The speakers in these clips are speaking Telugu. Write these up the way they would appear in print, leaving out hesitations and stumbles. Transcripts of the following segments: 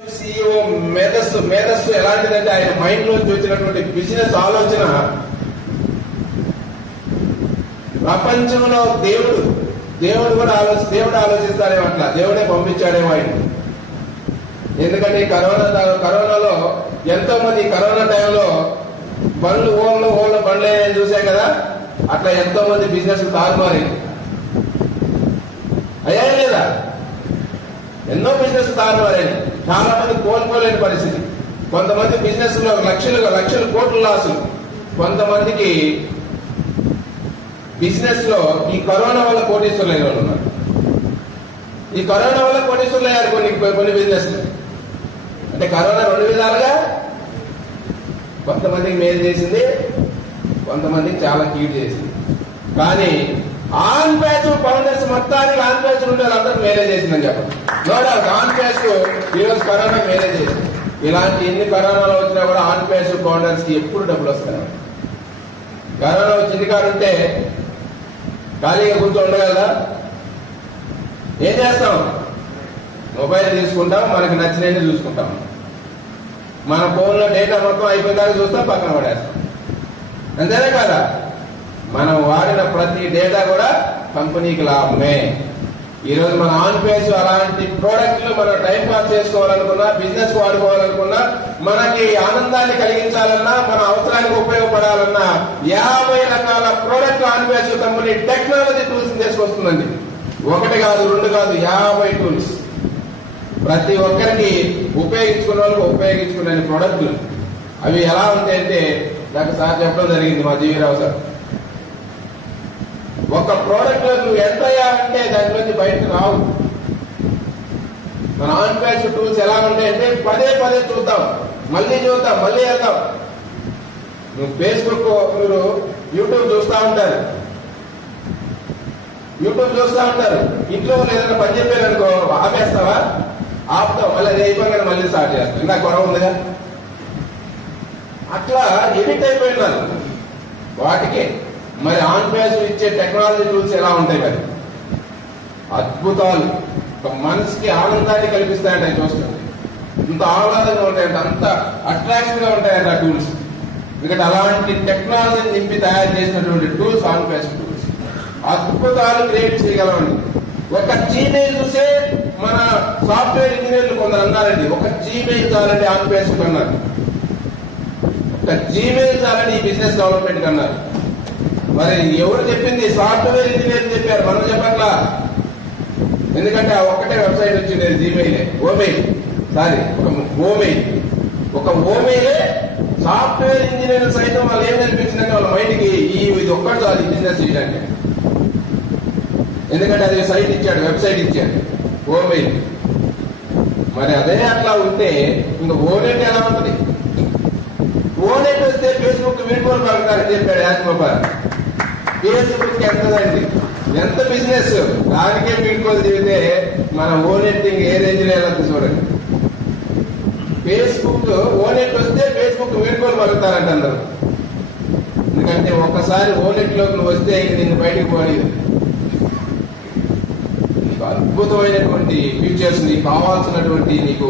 CEO మేధస్సు ఎలాంటిదంటే ఆయన మైండ్ లోంచి వచ్చినటువంటి బిజినెస్ ఆలోచన ప్రపంచంలో దేవుడు కూడా ఆలోచిస్తాడేమో అట్లా దేవుడే పంపించాడేమో ఆయన. ఎందుకంటే కరోనాలో ఎంతో మంది కరోనా టైంలో ఊళ్ళో బండ్లు చూసాం కదా, అట్లా ఎంతో మంది బిజినెస్ తారుమారి అయ్యా లేదా, ఎన్నో బిజినెస్ తారుమారని చాలా మంది కోలుకోలేని పరిస్థితి. కొంతమంది బిజినెస్ లో లక్షలు కోట్ల లాసులు. కొంతమందికి బిజినెస్ లో ఈ కరోనా వల్ల కోటీశ్వరులు అయిన వాళ్ళు ఉన్నారు. ఈ కరోనా వల్ల కోటీశ్వరులు అయ్యారు కొన్ని బిజినెస్. అంటే కరోనా రెండు విధాలుగా కొంతమందికి మేలు చేసింది, కొంతమందికి చాలా కీడు చేసింది. కానీ ఆన్ బ్యాచ్ ఫౌండర్స్ మొత్తానికి ఆన్ బ్యాచ్ ఉండే వాళ్ళందరూ మేలే చేసిందని చెప్పండి. ఆన్ బ్యాచ్ ఈరోజు కరోనా మేలే చేసింది. ఇలాంటి ఎన్ని కరోనాలో వచ్చినా కూడా ఆన్ బ్యాచ్ ఫౌండర్స్ కి ఎప్పుడు డబ్బులు వస్తాయి. కరోనా వచ్చింది కాడుంటే ఖాళీగా కూర్చో ఉండగలదా? ఏం చేస్తాం? మొబైల్ తీసుకుంటాం, మనకి నచ్చినవి చూసుకుంటాం. మన ఫోన్లో డేటా మొత్తం అయిపోయేదాకా చూస్తాం, పక్కన పడేస్తాం. అంతేనా కదా? మనం వాడిన ప్రతి డేటా కూడా కంపెనీకి లాభమే. ఈరోజు మన ఆన్ పేజ్ అలాంటి ప్రోడక్ట్లు మనం టైం పాస్ చేసుకోవాలనుకున్నా, బిజినెస్ వాడుకోవాలనుకున్నా, మనకి ఆనందాన్ని కలిగించాలన్నా, మన అవసరానికి ఉపయోగపడాలన్నా 50 రకాల product on page company technology tools తీసుకొస్తుందండి. ఒకటి కాదు, రెండు కాదు, 50 టూల్స్. ప్రతి ఒక్కరికి ఉపయోగించుకున్న వాళ్ళకి ఉపయోగించుకునే ప్రోడక్ట్లు. అవి ఎలా ఉంటాయంటే నాకు సార్ చెప్పడం జరిగింది, మా జీవీరావు సార్. ఒక ప్రోడక్ట్ లో నువ్వు ఎంత అయ్యావంటే దాంట్లోంచి బయటకు రావు. మన ఆన్ ప్యాచ్ టూల్స్ ఎలా ఉంటాయంటే పదే చూద్దాం, మళ్ళీ వెళ్తాం. నువ్వు ఫేస్బుక్, మీరు యూట్యూబ్ చూస్తూ ఉంటారు. ఇంట్లో ఏదైనా పని చెప్పారనుకో, ఆపేస్తావా? ఆపుతావు, మళ్ళీ అది అయిపోయినా మళ్ళీ స్టార్ట్ చేస్తావు. ఇంకా గొడవ ఉందిగా. అట్లా ఎడిట్ అయిపోయినారు వాటికే. మరి ఆన్ పేజ్ ఇచ్చే టెక్నాలజీ టూల్స్ ఎలా ఉంటాయి? మరి అద్భుతాలు, ఒక మనసుకి ఆనందాన్ని కల్పిస్తాయంట చూస్తుంది. ఇంత ఆహ్లాదంగా ఉంటాయంట, అంత అట్రాక్షన్ గా ఉంటాయంట ఆ టూల్స్. ఎందుకంటే అలాంటి టెక్నాలజీని నింపి తయారు చేసినటువంటి టూల్స్ ఆన్ పేజ్ టూల్స్. అద్భుతాలు క్రియేట్ చేయగలమండి. ఒక జీమెయిల్ చూసే మన సాఫ్ట్వేర్ ఇంజనీర్లు కొందరు అన్నారండి, ఒక జీమెయిల్ చాలండి ఆన్ పేజ్ అన్నారు. ఒక జీమెయిల్ చాలండి ఈ బిజినెస్ డెవలప్మెంట్ అన్నారు. మరి ఎవరు చెప్పింది? సాఫ్ట్వేర్ ఇంజనీర్ చెప్పారు, మనం చెప్పట్లా. ఎందుకంటే ఆ ఒక్కటే వెబ్సైట్ వచ్చింది, జీమెయిలే. ఒక ఓమెయిలే సాఫ్ట్వేర్ ఇంజనీర్ సైతం వాళ్ళు ఏం కనిపించిందంటే వాళ్ళ మైండ్కి ఇది ఒక్కటి చాలు బిజినెస్ చేయడానికి. ఎందుకంటే అది సైట్ ఇచ్చాడు, వెబ్సైట్ ఇచ్చాడు, ఓమెయిల్. మరి అదే అట్లా ఉంటే ఇంకా ఓనెట్ ఎలా ఉంటుంది? ఓనెట్ వస్తే ఫేస్బుక్ వీడ్కోలు పడతారని చెప్పాడు యాజ్మోబార్. ఫేస్బుక్ ఎంతదండి, ఎంత బిజినెస్, దానికే వీడ్కోలు చెబితే మన ఓనెట్ ఏ రేంజ్ లో ఎలా చూడండి. ఫేస్బుక్ ఓనెట్ వస్తే ఫేస్బుక్ వీడ్కోలు పలుకుతారంట అందరూ. ఎందుకంటే ఒక్కసారి ఓనెట్ లోకి నువ్వు వస్తే నిన్ను బయటకు పోలేదు. అద్భుతమైనటువంటి ఫీచర్స్, నీకు కావాల్సినటువంటి, నీకు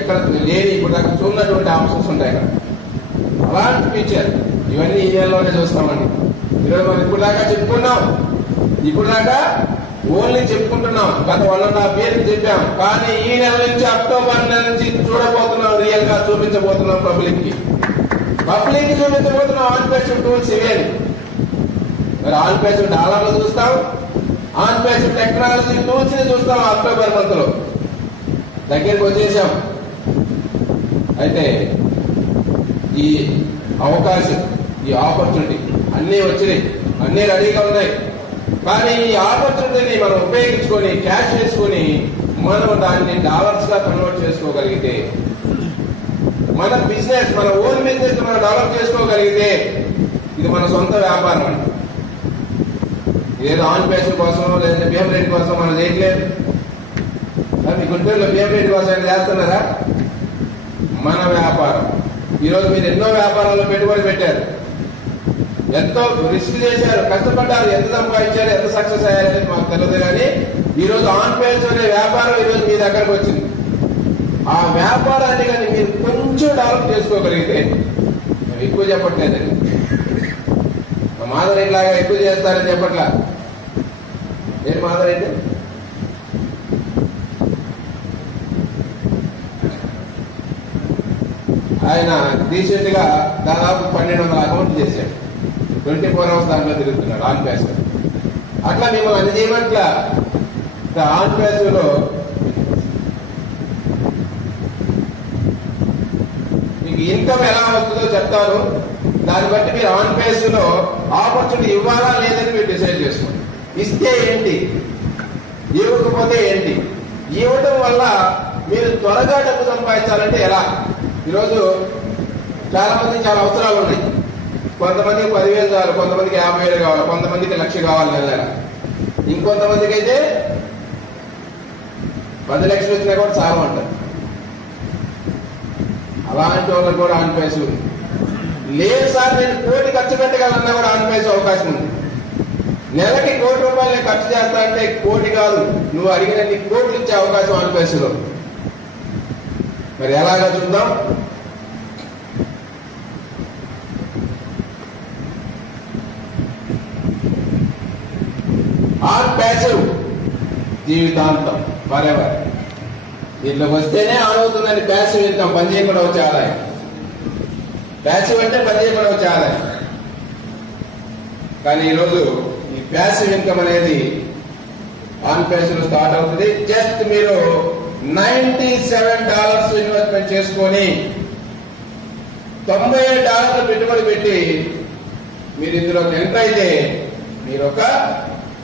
ఎక్కడ లేని ఇప్పుడు దాకా చూడనటువంటి ఆప్షన్స్ ఉంటాయి కదా, అలాంటి ఫీచర్ ఇవన్నీ ఈ నెలలోనే చూస్తామండి. ఈరోజు మనం ఇప్పుడు దాకా ఓన్లీ చెప్పుకుంటున్నాం, గత 1.5 years చెప్పాం. కానీ ఈ నెల నుంచి అక్టోబర్ నెల నుంచి చూడబోతున్నాం, రియల్ గా చూపించబోతున్నాం పబ్లిక్ కి చూపించబోతున్నాం ఆన్ పేజ్ టూల్స్ ఇవే. మరి ఆన్ పేజ్ డాలర్లు చూస్తాం, ఆన్ పేజ్ టెక్నాలజీ టూల్స్ ని చూస్తాం. అక్టోబర్ మంత్ లో దగ్గరికి వచ్చేసాం. అయితే ఈ అవకాశం, ఈ ఆపర్చునిటీ అన్నీ వచ్చినాయి, అన్నీ రెడీగా ఉన్నాయి. కానీ ఈ ఆపర్చునిటీని మనం ఉపయోగించుకొని, క్యాష్ చేసుకొని, మనం దాన్ని డాలర్స్ గా కన్వర్ట్ చేసుకోగలిగితే, మన బిజినెస్, మన ఓన్ బిజినెస్ మనం డెవలప్ చేసుకోగలిగితే ఇది మన సొంత వ్యాపారం అండి. ఏదో ఆన్ పేజ్ కోసం లేదంటే బియ్యం రేట్ కోసం మనం చేయట్లేదు. మీ గుంటూరులో బియ్యం రేట్ కోసం ఏమైనా చేస్తున్నారా? మన వ్యాపారం. ఈరోజు మీరు ఎన్నో వ్యాపారాల్లో పెట్టుబడి పెట్టారు, ఎంతో రిస్క్ చేశారు, కష్టపడ్డారు, ఎంత సంపాదించారు, ఎంత సక్సెస్ అయ్యారనేది మాకు తెలియదు. కానీ ఈరోజు ఆన్ పేజ్ అనే వ్యాపారం ఈరోజు మీ దగ్గరకు వచ్చింది. ఆ వ్యాపారాన్ని కానీ మీరు కొంచెం డెవలప్ చేసుకోగలిగితే, మేము ఎక్కువ చెప్పట్లేదండి, మా మాదర్ ఇట్లాగా ఎక్కువ చేస్తారని చెప్పట్లా. నేను మాదర్ అయితే ఆయన రీసెంట్ గా దాదాపు 1200 అకౌంట్లు చేశాడు. 24 hours దాంట్లో తిరుగుతున్నాడు ఆన్ ప్యాసివ్. అట్లా మిమ్మల్ని అన్ని చేయమట్లా. ఆన్ ప్యాసివ్ లో మీకు ఇన్కమ్ ఎలా వస్తుందో చెప్తాను. దాన్ని బట్టి మీరు ఆన్ ప్యాసివ్ లో ఆపర్చునిటీ ఇవ్వాలా లేదని మీరు డిసైడ్ చేసుకోండి. ఇస్తే ఏంటి, ఇవ్వకపోతే ఏంటి. ఇవ్వడం వల్ల మీరు త్వరగా డబ్బు సంపాదించాలంటే ఎలా? ఈరోజు చాలా మందికి చాలా అవసరాలు ఉన్నాయి. కొంతమందికి 10,000 కావాలి, కొంతమందికి 50,000 కావాలి, కొంతమందికి 1,00,000 కావాలి నెల. ఇంకొంతమందికి అయితే 10 లక్షలు వచ్చినా కూడా చాలా అంటారు. అలాంటి వాళ్ళకి కూడా ఆన్ ప్యాసివ్ ఉంది. లేదు సార్ నేను 1 కోటి ఖర్చు పెట్టగలన్నా కూడా ఆన్ ప్యాసివ్ అవకాశం ఉంది. నెలకి 1 కోటి రూపాయలు నేను ఖర్చు చేస్తా అంటే 1 కోటి కాదు, నువ్వు అడిగిన 1 కోట్లు ఇచ్చే అవకాశం ఆన్ ప్యాసివ్ లో. మరి ఎలాగా చూద్దాం. ఆన్ ప్యాసివ్ జీవితాంతం ఫరెవర్. దీంట్లోకి వస్తేనే ఆన్ అవుతుందని ప్యాసివ్ ఇన్కమ్, పని చేయకుండా వచ్చే ఆదాయం. ప్యాసివ్ అంటే పని చేయకుండా వచ్చే ఆదాయం. కానీ ఈరోజు ఈ ప్యాసివ్ ఇన్కమ్ అనేది ఆన్ ప్యాసివ్ స్టార్ట్ అవుతుంది. జస్ట్ మీరు $97 ఇన్వెస్ట్మెంట్ చేసుకొని $97 పెట్టుబడి పెట్టి మీరు ఇందులో ఎంటర్ అయితే మీరు ఒక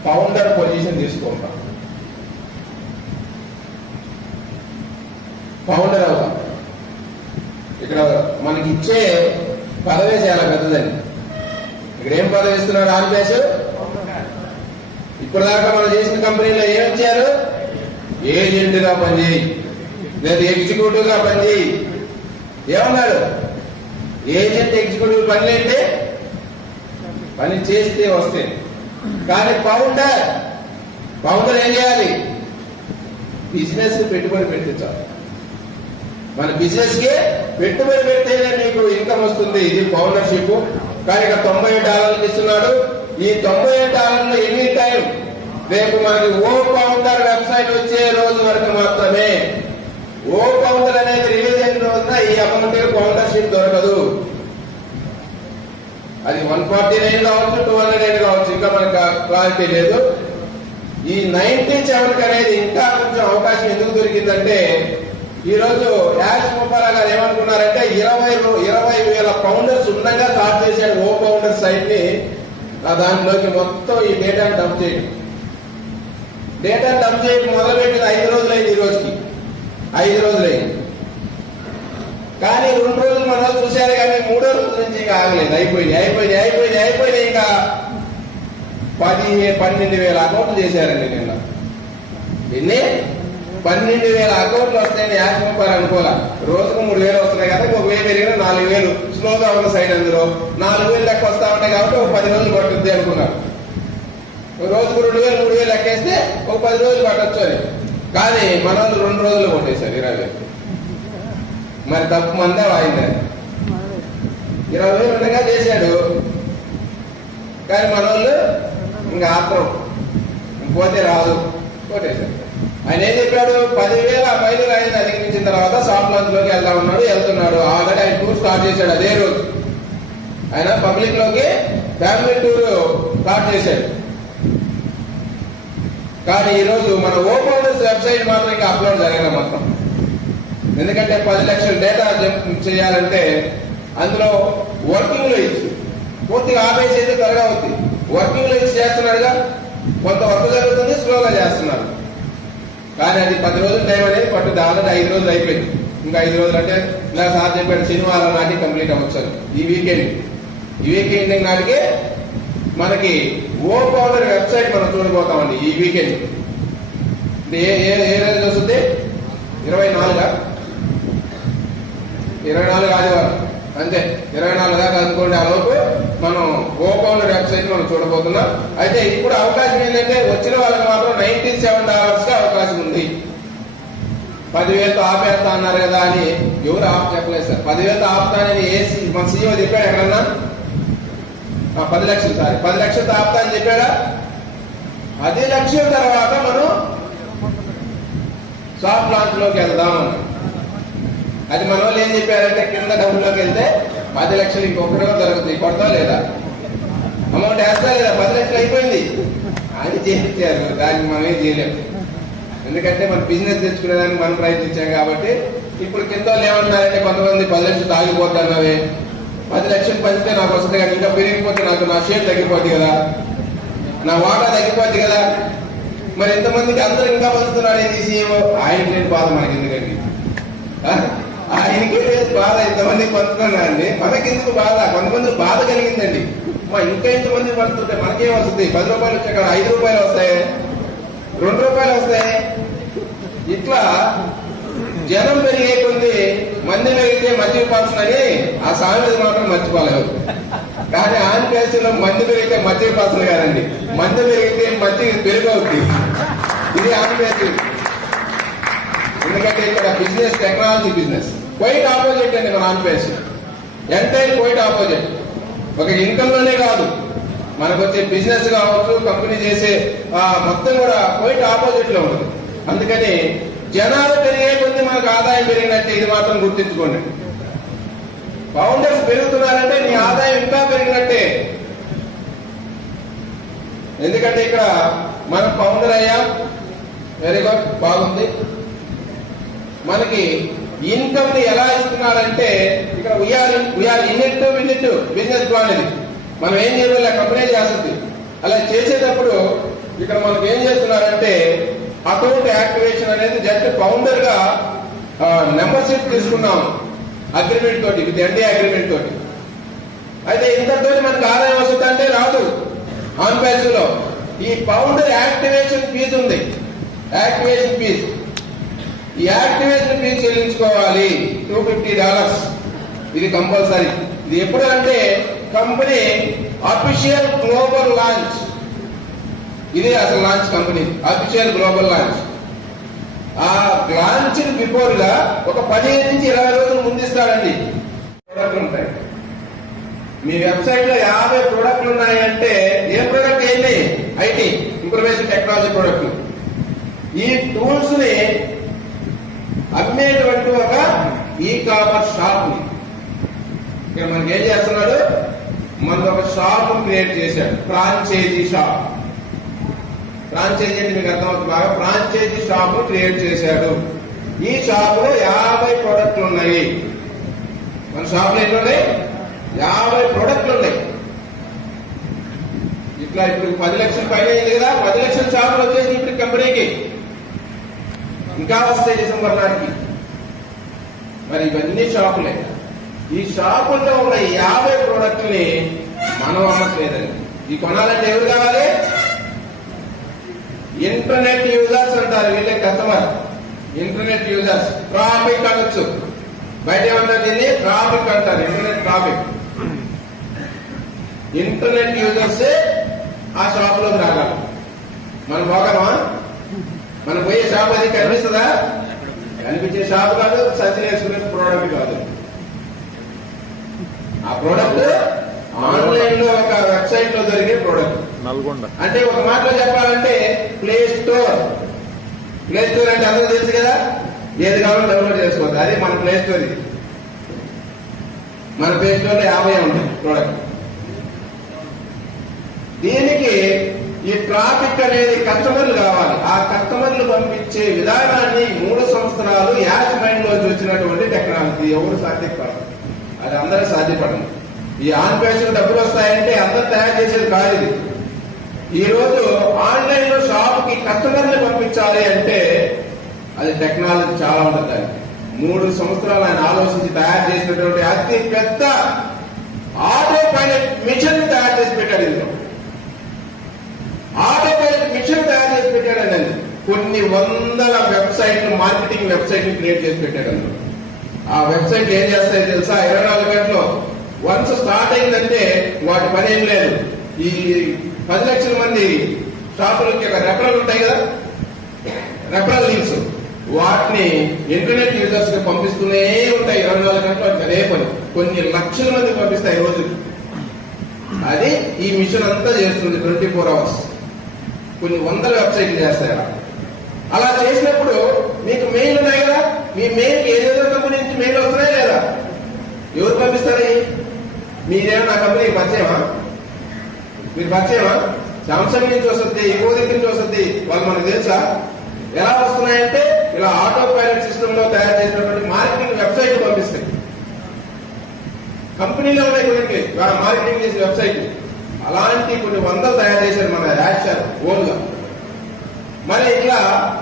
ఫౌండర్ పొజిషన్ తీసుకుంటాం. ఫౌండర్ అవుతాం. ఇక్కడ మనకి ఇచ్చే పదవే చాలా పెద్దదండి. ఇక్కడ ఏం పదవి ఇస్తున్నారు ఆన్ ప్యాసివ్? ఇప్పటిదాకా మనం చేసిన కంపెనీలో ఏమిచ్చారు? ఏజెంట్ గా పనిచేయి, లేదా ఎగ్జిక్యూటివ్ గా పనిచేయి. ఏమన్నాడు? ఏజెంట్ ఎగ్జిక్యూటివ్ పనులు అంటే పని చేస్తే వస్తే. కానీ ఫౌండర్ ఏం చేయాలి? బిజినెస్ పెట్టుబడి పెట్టించాలి. మన బిజినెస్ కి పెట్టుబడి పెడితేనే మీకు ఇన్కమ్ వస్తుంది. ఇది ఫౌండర్షిప్. కానీ ఇక్కడ $97 ఇస్తున్నాడు. ఈ $97 ఎనీ టైం రేపు మనకి ఓ ఫౌండర్ వెబ్సైట్ వచ్చే రోజు వరకు మాత్రమే. ఓ ఫౌండర్ అనేది రిలీజ్ అయిన రోజున ఈ అకౌంట్ ఫౌండర్షిప్ దొరకదు. అది 149 కావచ్చు, 209 కావచ్చు, ఇంకా మనకు క్లారిటీ లేదు. ఈ 97 అనేది ఇంకా కొంచెం అవకాశం ఎందుకు దొరికిందంటే, ఈ రోజు యాష్ ముప్పారా గారు ఏమనుకున్నారంటే 20,000 ఫౌండర్స్ ఉండగా స్టార్ట్ చేశాడు ఓ ఫౌండర్ సైట్ ని. దానిలోకి మొత్తం ఈ డేటాను డంప్ చేయడం. డేటాను డంప్ చేయడం మొదలుపెట్టింది 5 రోజులైంది. ఈ రోజుకి 5 రోజులైంది. కానీ 2 రోజులు మన వాళ్ళు చూశారు, కానీ 3వ రోజు నుంచి ఇంకా ఆగలేదు. అయిపోయింది. ఇంకా 12,000 అకౌంట్లు చేశారండి నిన్న. ఎన్ని? 12,000 అకౌంట్లు వస్తాయని యాష్ ముప్పారు అనుకోలే. రోజుకు 3,000 వస్తున్నాయి కదా, 1,000 పెరిగిన 4,000 స్లోగా ఉన్న సైడ్. అందులో 4,000 లెక్క వస్తా ఉంటాయి కాబట్టి ఒక 10 రోజులు పట్టుద్ది అనుకున్నారు. రోజుకు 2,000 3,000 లెక్కేస్తే ఒక 10 రోజులు పట్టొచ్చు అని. కానీ మన వాళ్ళు 2 రోజులు కొట్టేశారు 20,000. మరి తప్పు మందే వాయిందని 20,000 ఉండగా చేశాడు. కానీ మన వాళ్ళు ఇంకా ఆత్రం పోతే రాదు కొట్టేశాడు. ఆయన ఏం చెప్పాడు? 10,000 మైలులు ఆయన అధిగమించిన తర్వాత సాఫ్ట్ లాంచ్ లోకి వెళ్తున్నాడు. ఆల్రెడీ ఆయన టూర్ స్టార్ట్ చేశాడు. అదే రోజు ఆయన పబ్లిక్ లోకి ఫ్యామిలీ టూర్ స్టార్ట్ చేశాడు. కానీ ఈ రోజు మన ఓ ఫౌండర్స్ వెబ్సైట్ మాత్రం ఇంకా అప్లోడ్ జరగదు మొత్తం. ఎందుకంటే 10 లక్షల డేటా చేయాలంటే అందులో వర్కింగ్ లో ఇచ్చి పూర్తిగా ఆపేసి అయితే త్వరగా అవుతుంది. వర్కింగ్ లో ఇచ్చి చేస్తున్నాడుగా, కొంత వర్క్ జరుగుతుంది, స్లోగా చేస్తున్నారు. కానీ అది 10 రోజుల టైం అనేది పట్టుద్ది. ఆల్రెడీ 5 రోజులు అయిపోయింది. ఇంకా 5 రోజులు అంటే ఇలా సార్ చెప్పాడు శనివారం నాటికి కంప్లీట్ అవ్వచ్చు. ఈ వీకెండ్ నాటికి మనకి ఓ ఫౌండర్ వెబ్సైట్ మనం చూడబోతామండి. ఈ వీకెండ్ ఏ రోజు వస్తుంది? 24 ఆదివారం అంతే. 24 దాకా అనుకోండి. ఆ లోపు మనం ఓ ఫౌండర్ వెబ్సైట్ మనం చూడబోతున్నాం. అయితే ఇప్పుడు అవకాశం ఏంటంటే వచ్చిన వాళ్ళకి మాత్రం $97 కి అవకాశం ఉంది. 10,000తో ఆపేస్తా అన్నారు కదా అని ఎవరు ఆపు చెప్పలేదు సార్. 10,000తో ఆపుతానని మన సీఎం చెప్పాడు ఎక్కడన్నా? 10 లక్షలు, సారీ 10 లక్షలతో ఆపుతా అని చెప్పాడా? 10 లక్షల తర్వాత మనం సాఫ్ట్ లాంచ్ లోకి వెళ్దాం. అది మన వాళ్ళు ఏం చెప్పారంటే కింద డబ్బుల్లోకి వెళ్తే 10 లక్షలు ఇంకొకటిగా దొరుకుతుంది, కొడతా లేదా అమౌంట్ వేస్తా లేదా? 10 లక్షలు అయిపోయింది అని చేయించారు. దానికి మనం ఏం చేయలేము, ఎందుకంటే మన బిజినెస్ తెచ్చుకునేదానికి మనం ప్రయత్నించాం కాబట్టి. ఇప్పుడు కింద వాళ్ళు ఏమన్నారంటే కొంతమంది 10 లక్షలు తాగిపోతున్నవే, 10 లక్షలు పంచితే నాకు వస్తుంది కానీ ఇంకా పెరిగిపోతే నాకు నా షేర్ తగ్గిపోద్ది కదా, నా వాటా తగ్గిపోద్ది కదా. మరి ఎంతమందికి అందరూ ఇంకా పంచుతున్నాడు ఏంటి సీఎంఓ? ఆయనకి లేని బాధ మనకి ఎందుకండి? ఆయనకి లేదు బాధ, ఇంతమందికి పంచుతున్నాడండి, మనకెందుకు బాధ? కొంతమంది బాధ కలిగిందండి. ఇంకా ఇంతమంది పంచుతుంటే మనకేం వస్తుంది? 10 రూపాయలు వచ్చే కాడ 5 రూపాయలు వస్తాయి, 2 రూపాయలు వస్తాయి. ఇట్లా జనం పెరిగే కొద్ది మంది పెరిగితే మధ్య పంచనని ఆ సామెత మాత్రం మర్చిపోలేదు. కానీ ఆంధ్రప్రదేశ్లో మంది పెరిగితే మధ్య పంచలు కాదండి, మంది పెరిగితే మధ్య పెరుగవుతుంది. ఇది ఆంధ్రప్రదేశ్. ఎందుకంటే ఇక్కడ business technology business quite opposite అండి మన ఆంధ్రప్రదేశ్. Entire quite opposite. ఒక ఇన్కమ్ లోనే కాదు, మనకు వచ్చే బిజినెస్ కావచ్చు, కంపెనీ చేసే మొత్తం కూడా క్వైట్ ఆపోజిట్ లో ఉంటుంది. అందుకని జనాలు పెరిగే కొద్ది మనకు ఆదాయం పెరిగినట్టే, ఇది మాత్రం గుర్తించుకోండి. ఫౌండర్స్ పెరుగుతున్నారంటే మీ ఆదాయం ఇంకా పెరిగినట్టే. ఎందుకంటే ఇక్కడ మనం ఫౌండర్ అయ్యాం, వెరీ గుడ్, బాగుంది. మనకి ఇన్కమ్ ని ఎలా ఇస్తున్నారంటే ఇక్కడ వీఆర్ ఇన్నిట్ బిజినెస్ ప్లాన్. ఇది మనం ఏం చేయాలి, కంపెనీ చేస్తుంది. అలా చేసేటప్పుడు ఇక్కడ మనకు ఏం చేస్తున్నారంటే అకౌంట్ యాక్టివేషన్ అనేది జస్ట్ ఫౌండర్ గా మెంబర్షిప్ తీసుకున్నాం అగ్రిమెంట్ తోటి, విత్ ఎన్డీ అగ్రిమెంట్ తోటి. అయితే ఇంతతో మనకు ఆదాయం వస్తుందంటే రాదు. ఆన్ ప్యాస్ లో ఈ ఫౌండర్ యాక్టివేషన్ ఫీజు ఉంది, యాక్టివేషన్ ఫీజు. ఈ యాక్టివేషన్ ఫీజు చెల్లించుకోవాలి, $250. ఇది కంపల్సరీ. ఇది ఎప్పుడు అంటే కంపెనీ అఫీషియల్ గ్లోబల్ లాంచ్. ఇది అసలు launch company official global launch. ఆ లాంచ్ బిఫోర్ గా ఒక 15 నుంచి 20 రోజులు ముందిస్తారండి. ప్రోడక్ట్లు ఉంటాయి మీ వెబ్సైట్ లో, 50 ప్రోడక్ట్లు ఉన్నాయంటే ఏ ప్రోడక్ట్ ఏంటి? ఐటీ ఇన్ఫర్మేషన్ టెక్నాలజీ ప్రోడక్ట్లు. ఈ టూల్స్ ని అమ్మేటువంటి ఒక ఈ కామర్స్ షాప్ ని ఇక్కడ మనకి ఏం చేస్తున్నాడు, మనకు ఒక షాప్ క్రియేట్ చేశాడు, ఫ్రాంచైజీ షాప్. ఫ్రాంచైజీ అంటే మీకు అర్థమవుతుంది బాగా. ఫ్రాంచైజీ షాప్ క్రియేట్ చేశాడు. ఈ షాప్ లో 50 ప్రోడక్ట్లు ఉన్నాయి. మన షాప్ లో ఎన్ని ఉన్నాయి? 50 ప్రోడక్ట్లు ఉన్నాయి. ఇట్లా ఇప్పుడు 10 లక్షల పైన అయింది కదా, 10 లక్షల షాపులు వచ్చేసి ఇప్పుడు కంపెనీకి ఇంకా వస్తాయి డిసెంబర్ నాటికి. మరి ఇవన్నీ షాపులే. ఈ షాపుల్లో ఉన్న 50 ప్రోడక్ట్ని మనం అమ్మట్లేదండి. ఈ కొనాలంటే ఎవరు కావాలి? ఇంటర్నెట్ యూజర్స్ అంటారు, వీళ్ళే కస్టమర్. ఇంటర్నెట్ యూజర్స్, ట్రాఫిక్ అనొచ్చు. బయట ఏమంటారు దీన్ని? ట్రాఫిక్ అంటారు, ఇంటర్నెట్ ట్రాఫిక్. ఇంటర్నెట్ యూజర్స్ ఆ షాప్ లోకి రాగలరు. మనం పోగలమా? మనం పోయే షాప్ అది కనిపిస్తుందా? కనిపించే షాప్ కాదు, సర్చ్ చేసుకునే ప్రోడక్ట్ కాదు. ఆ ప్రోడక్ట్ ఆన్లైన్ లో ఒక వెబ్సైట్ లో దొరికే ప్రోడక్ట్. అంటే ఒక మాటలో చెప్పాలంటే ప్లే స్టోర్. ప్లే స్టోర్ అంటే అందరూ తెలుసు కదా, ఏది కావాలో డౌన్లోడ్ చేసుకోవచ్చు. అది మన ప్లే స్టోర్. ఇది మన ప్లే స్టోర్ లో 50 ఉంటాయి ప్రోడక్ట్. దీనికి ఈ ట్రాఫిక్ అనేది కస్టమర్లు కావాలి. ఆ కస్టమర్లు పంపించే విధానాన్ని 3 సంవత్సరాలు యాజ్మెంట్ లోంచి వచ్చినటువంటి టెక్నాలజీ. ఎవరు సాధ్యపడదు, అది అందరూ సాధ్యపడదు. ఈ ఆన్ పేజ్ డబ్బులు వస్తాయంటే అందరూ తయారు చేసేది కాదు. ఇది ఈ రోజు ఆన్లైన్ లో షాప్ కి కస్టమర్ని పంపించాలి అంటే అది టెక్నాలజీ చాలా ఉంటుంది. 3 సంవత్సరాలు ఆయన ఆలోచించి తయారు చేసినటువంటి అతి పెద్ద ఆటో పైలట్ మిషన్ తయారు చేసి పెట్టాడు. ఇందులో ఆటో పైలట్ మిషన్ తయారు చేసి పెట్టాడండి. కొన్ని వందల వెబ్సైట్లు, మార్కెటింగ్ వెబ్సైట్లు క్రియేట్ చేసి పెట్టాడు. అందులో ఆ వెబ్సైట్ ఏం చేస్తాయో తెలుసా? 24 గంటలు వన్స్ స్టార్ట్ అయిందంటే వాటి పని ఏం లేదు. ఈ 10 లక్షల మంది షాపులకి రెఫరల్ ఉంటాయి కదా, రెఫరల్ లింక్స్ వాటిని ఇంటర్నెట్ యూజర్స్ కి పంపిస్తూనే ఉంటాయి. 24 గంటలు అదే పని. కొన్ని లక్షల మంది పంపిస్తాయి రోజు. అది ఈ మిషన్ అంతా చేస్తుంది 24 అవర్స్. కొన్ని వందల వెబ్సైట్లు చేస్తాయి. అలా చేసినప్పుడు మీకు మెయిల్ ఉన్నాయి కదా, మీ మెయిల్ ఏదేదో కంపెనీ నుంచి మెయిల్ వస్తున్నాయి లేదా? ఎవరు పంపిస్తారు? మీరేమో నా కంపెనీకి పరిచయమా? మీరు పరిచయమా? సామ్సంగ్ నుంచి వస్తుంది, ఇంకో దగ్గర నుంచి వస్తుంది, వాళ్ళు మనకు తెలుసా? ఎలా వస్తున్నాయంటే ఇలా ఆటో పైలట్ సిస్టమ్ లో తయారు చేసినటువంటి మార్కెటింగ్ వెబ్సైట్ పంపిస్తాయి. కంపెనీలో ఉన్నాయి కొన్ని మార్కెటింగ్ చేసే వెబ్సైట్. అలాంటి కొన్ని వందలు తయారు చేశారు మన యాక్షన్ ఓన్గా. మరి ఇట్లా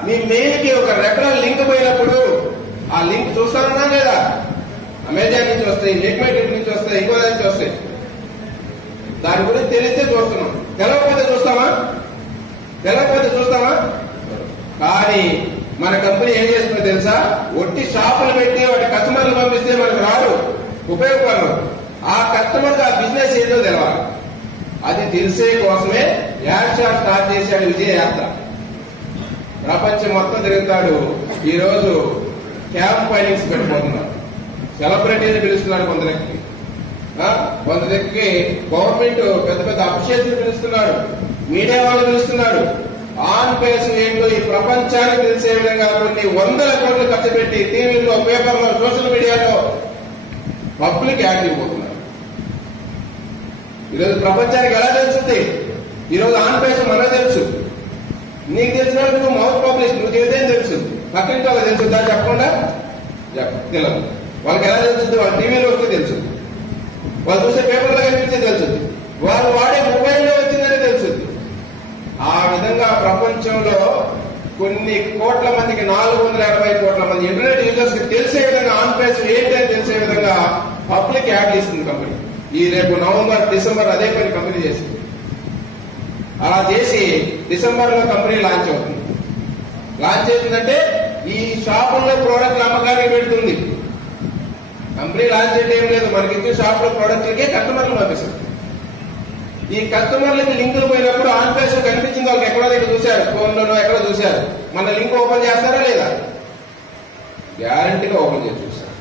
మీ మెయిల్ కి ఒక రెఫరల్ లింక్ పోయినప్పుడు ఆ లింక్ చూస్తానా లేదా? అమెజాన్ నుంచి వస్తాయి, నెట్మేట్ నుంచి వస్తాయి, ఇంకో దాని నుంచి వస్తాయి. దాని గురించి తెలిస్తే చూస్తున్నాం, తెలవకపోతే చూస్తామా? కానీ మన కంపెనీ ఏం చేస్తుందో తెలుసా? ఒట్టి షాపులు పెట్టి వాటి కస్టమర్లు పంపిస్తే మనకు రాదు, ఉపయోగపడరు. ఆ కస్టమర్ ఆ బిజినెస్ ఏదో తెలవాలి. అది తెలిసే కోసమే యాడ్ స్టార్ట్ చేశాడు విజయయాత్ర. ప్రపంచం మొత్తం తిరుగుతాడు. ఈరోజు క్యాంప్ ఫైలింగ్స్ పెట్టిపోతున్నారు. సెలబ్రిటీని పిలుస్తున్నారు కొందరికి గవర్నమెంట్ పెద్ద పెద్ద అఫీషియల్స్ పిలుస్తున్నాడు, మీడియా వాళ్ళు పిలుస్తున్నాడు. ఆన్ పేస్ ఏంటో ఈ ప్రపంచానికి తెలిసే విధంగా కొన్ని వందల కోట్లు ఖర్చు పెట్టి టీవీలో, పేపర్లో, సోషల్ మీడియాలో పబ్లిక్ యాక్టివ్ పోతున్నారు. ఈరోజు ప్రపంచానికి ఎలా తెలుస్తుంది? ఈరోజు ఆన్ పేస్ మనకు తెలుసు. నీకు తెలిసిన నువ్వు మౌత్ పబ్లిష్, నువ్వు తెలియదేం తెలుసు, పక్కింటి వాళ్ళకి తెలుసుద్దా? చెప్పకుండా తెలియదు. వాళ్ళకి ఎలా తెలుస్తుంది? వాళ్ళ టీవీలో వస్తే తెలుసు, వాళ్ళు చూసే పేపర్లో కనిపించే తెలుస్తుంది, వాళ్ళు వాడే మొబైల్లో వచ్చిందని తెలుస్తుంది. ఆ విధంగా ప్రపంచంలో కొన్ని కోట్ల మందికి 480 కోట్ల మంది ఇంటర్నెట్ యూజర్స్ కి తెలిసే విధంగా ఆన్ పేస్ ఏంటని తెలిసే విధంగా పబ్లిక్ యాడ్ ఇస్తుంది కంపెనీ. ఈ రేపు నవంబర్, డిసెంబర్ అదే పని కంపెనీ చేసింది. అలా చేసి డిసెంబర్ లో కంపెనీ లాంచ్ అవుతుంది. లాంచ్ అవుతుందంటే ఈ షాపుల్లో ప్రోడక్ట్లు అమ్మకానికి పెడుతుంది. కంపెనీ లాంచ్ అయితే ఏం లేదు, మనకి ఇచ్చే షాప్ లో ప్రోడక్ట్లకే కస్టమర్లు పంపిస్తుంది. ఈ కస్టమర్లకి లింకులు పోయినప్పుడు ఆన్ పేస్ కనిపించింది, వాళ్ళకి ఎక్కడో దగ్గర చూశారు, ఫోన్ లోనో ఎక్కడో చూశారు. మన లింక్ ఓపెన్ చేస్తారా లేదా? గ్యారంటీగా ఓపెన్ చేసి చూస్తారు.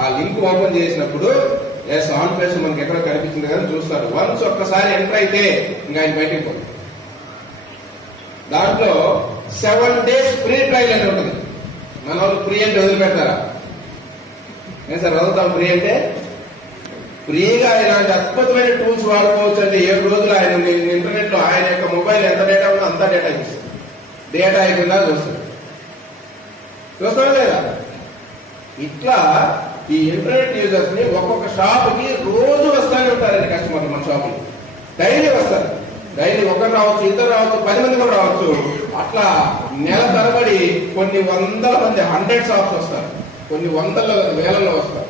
ఆ లింక్ ఓపెన్ చేసినప్పుడు ఎస్ ఆన్ పేస్ మనకి ఎక్కడో కనిపించింది కదా చూస్తారు. వన్స్ ఒక్కసారి ఎంటర్ అయితే ఇంకా ఆయన బయటికి పోతుంది. దాంట్లో 7 days ఫ్రీ ట్రయల్ అని ఉంటుంది. మన వాళ్ళు ఫ్రీ అంటే వదిలిపెడతారా? ఏం సార్ వదులుతాం ఫ్రీ అంటే? ఫ్రీగా ఇలాంటి అద్భుతమైన టూల్స్ వాడుకోవచ్చు అంటే 7 రోజులు ఆయన ఇంటర్నెట్ లో ఆయన యొక్క మొబైల్ ఎంత డేటా ఉందో అంతా డేటా ఇస్తుంది. డేటా అయిపోయిందా చూస్తారా లేదా? ఇట్లా ఈ ఇంటర్నెట్ యూజర్స్ ని ఒక్కొక్క షాప్ కి రోజు వస్తానే ఉంటారండి కస్టమర్లు. మన షాప్ డైలీ వస్తారు. డైలీ ఒకరు రావచ్చు, ఇద్దరు రావచ్చు, 10 మంది కూడా రావచ్చు. అట్లా నెల తరబడి కొన్ని వందల మంది, 100 షాప్స్ వస్తారు, కొన్ని వందల వేలలో వస్తారు.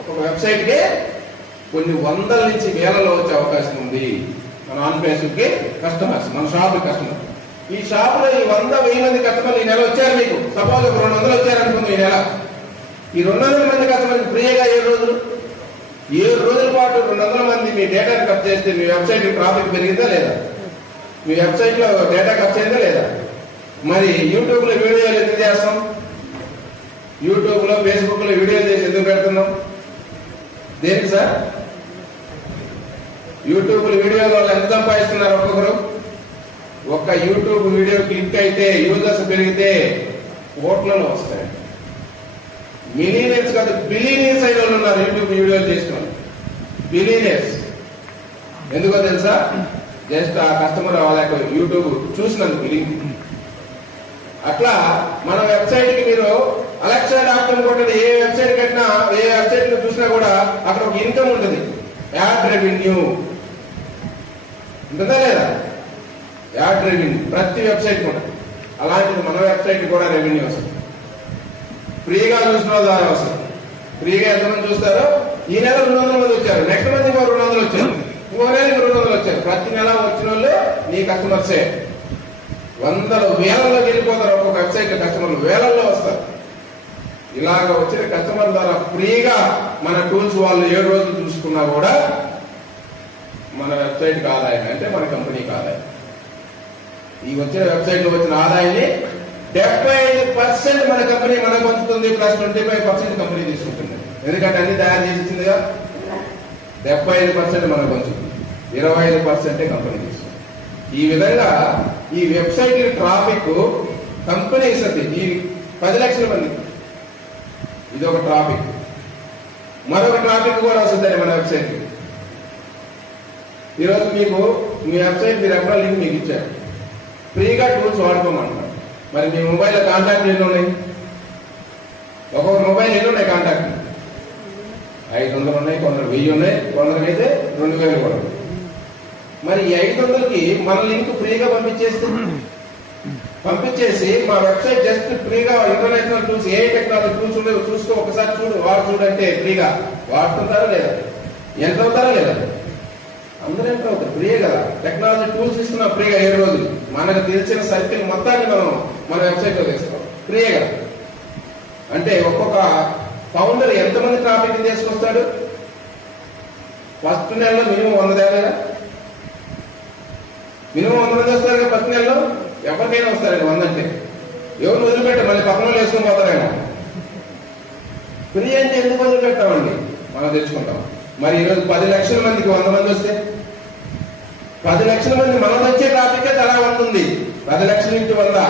ఒక వెబ్సైట్ కి కొన్ని వందల నుంచి వేలలో వచ్చే అవకాశం ఉంది మన ఆన్ పేస్ కి కస్టమర్స్, మన షాప్ కస్టమర్. ఈ షాప్ లో ఈ 100-1000 మంది కస్టమర్లు ఈ నెల వచ్చారు. మీకు సపోజ్ ఒక 200 వచ్చారనుకుంది ఈ నెల. ఈ 200 మంది కస్టమర్లు ఫ్రీగా 7 రోజులు, 7 రోజుల పాటు 200 మంది మీ డేటాను కట్ చేస్తే మీ వెబ్సైట్ ట్రాఫిక్ పెరిగిందా లేదా? మీ వెబ్సైట్ లో డేటా ఖర్చు అయిందా లేదా? మరి యూట్యూబ్ లో వీడియోలు ఎందుకు చేస్తాం? యూట్యూబ్ లో, ఫేస్బుక్ లో వీడియోలు చేసి ఎందుకు పెడుతున్నాం? దేనికి సార్? యూట్యూబ్ వీడియోల వల్ల ఎంత సంపాదిస్తున్నారు ఒక్కొక్కరు? ఒక్క యూట్యూబ్ వీడియో క్లిక్ అయితే యూజర్స్ పెరిగితే కోట్లలో వస్తాయి. మిలియనర్స్ కాదు, బిలియనర్స్ అయిన వాళ్ళు ఉన్నారు యూట్యూబ్ వీడియోలు చేస్తున్నారు. బిలియనర్స్. ఎందుకో తెలుసా? జస్ట్ ఆ కస్టమర్ వాళ్ళ యూట్యూబ్ చూసినందుకు లింక్. అట్లా మన వెబ్సైట్ కి మీరు Alexa.com కొట్టండి, ఏ వెబ్సైట్ కట్టినా, ఏ వెబ్సైట్ చూసినా కూడా అక్కడ ఒక ఇన్కమ్ ఉంటుంది. యాడ్ రెవెన్యూ ఉంటుందా లేదా? యాడ్ రెవెన్యూ ప్రతి వెబ్సైట్ కూడా. అలాంటిది మన వెబ్సైట్ కూడా రెవెన్యూ వస్తుంది. ఫ్రీగా చూసిన ద్వారా వస్తుంది. ఫ్రీగా ఎంతమంది చూస్తారో? ఈ నెల 200 మంది వచ్చారు, నెక్స్ట్ మంత్ ఇంకో 200 వచ్చారు, ఇంకో నెల ఇంకో 200 వచ్చారు. ప్రతి నెల వచ్చిన వాళ్ళు నీ కస్టమర్సే. వందల వేలలో వెళ్ళిపోతారు. ఒక్కొక్క వెబ్సైట్ కస్టమర్లు వేలల్లో వస్తారు. ఇలాగ వచ్చిన కస్టమర్ ద్వారా ఫ్రీగా మన టూల్స్ వాళ్ళు 7 రోజులు చూసుకున్నా కూడా మన వెబ్సైట్కి ఆదాయం, అంటే మన కంపెనీకి ఆదాయం. ఈ వచ్చిన వెబ్సైట్ లో వచ్చిన ఆదాయాన్ని 75% మన కంపెనీ మనకు పంచుతుంది, ప్లస్ 25% కంపెనీ తీసుకుంటుంది. ఎందుకంటే అన్ని తయారు చేసి ఇచ్చిందిగా. 75% మనకు పంచుతుంది, 25% కంపెనీ తీసుకుంటుంది. ఈ విధంగా ఈ వెబ్సైట్ ట్రాఫిక్ కంపెనీ ఇస్తుంది. ఈ 10 లక్షల మంది ఇది ఒక ట్రాఫిక్. మరొక ట్రాఫిక్ కూడా వస్తుందండి మన వెబ్సైట్. ఈరోజు మీకు మీ వెబ్సైట్ మీరు రెఫరల్ లింక్ మీకు ఇచ్చారు, ఫ్రీగా టూల్స్ వాడుకోమంటారు. మరి మీ మొబైల్లో కాంటాక్ట్లు ఎన్ని ఉన్నాయి? ఒక్కొక్క మొబైల్ ఎన్ని ఉన్నాయి కాంటాక్ట్లు? 500 ఉన్నాయి, కొందరు 1000 ఉన్నాయి, కొందరికి అయితే 2000 కూడా. మరి ఈ 500కి మన లింక్ ఫ్రీగా పంపించేసి మా వెబ్సైట్ జస్ట్ ఫ్రీగా ఇంటర్నేషనల్ టూల్స్, ఏ టెక్నాలజీ టూల్స్ ఉండేవి చూసుకో, ఒకసారి చూడు అంటే ఫ్రీగా వాడుతుంటారా లేదా? ఎంత అవుతారా లేదా? అందరూ ఎంత అవుతారు? ఫ్రీ కదా. టెక్నాలజీ టూల్స్ ఇస్తున్నాం ఫ్రీగా 7 రోజులు. మనకు తెలిసిన సర్కిల్ మొత్తాన్ని మనం మన వెబ్సైట్ లో తీసుకోవాలి ఫ్రీ కదా. అంటే ఒక్కొక్క ఫౌండర్ ఎంతమంది ట్రాఫిక్ తీసుకొస్తాడు? ఫస్ట్ నెలలో మినిమం 100 తేడా, మినిమం 100 మంది వస్తారు కదా ఫస్ట్ నెలలో. ఎవరికైనా వస్తారండి 100 అంటే. ఎవరు వదిలిపెట్టారు? మళ్ళీ పక్కన వేసుకొని పోతారేమో. ఫ్రీ అంటే ఎందుకు వదిలిపెట్టామండి? మనం తెచ్చుకుంటాం. మరి ఈరోజు 10 లక్షల మందికి 100 మంది వస్తే 10 లక్షల మంది మనకు వచ్చే ట్రాఫిక్ అలా ఉంటుంది. 10 లక్షల నుంచి 100,